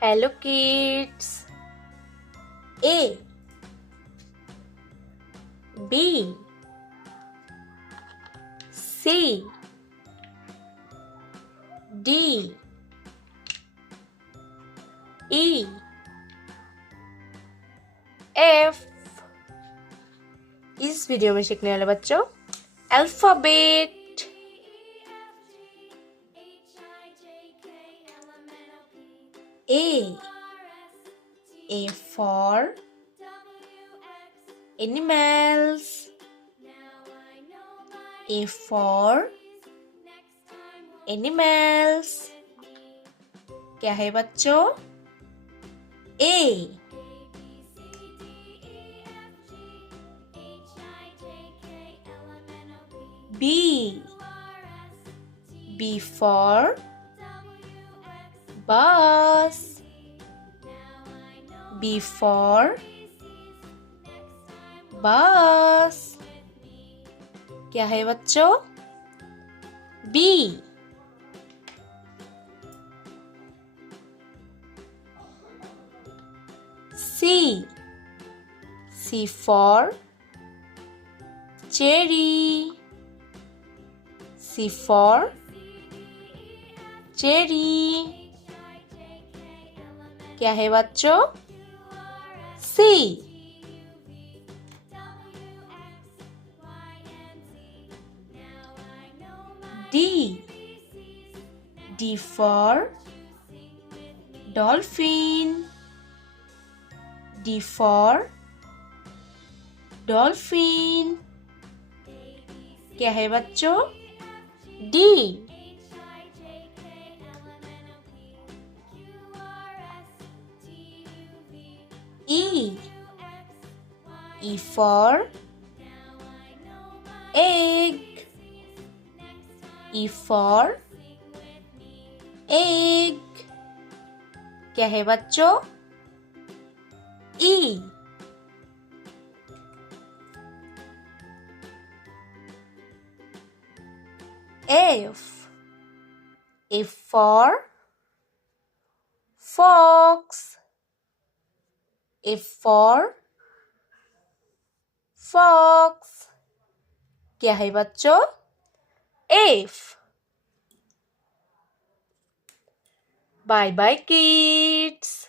Hello kids. A B C D E F। इस video में सीखने वाले बच्चों alphabet. A for animals. A for animals। क्या है बच्चों? A B for bus. B for bus। क्या है बच्चों? B C for cherry. C for cherry। क्या है बच्चों? C D for dolphin. D for dolphin। क्या है बच्चों? D E for egg. E for egg। क्या है बच्चों? E F for fox. F for fox। क्या है बच्चों? F। Bye bye kids.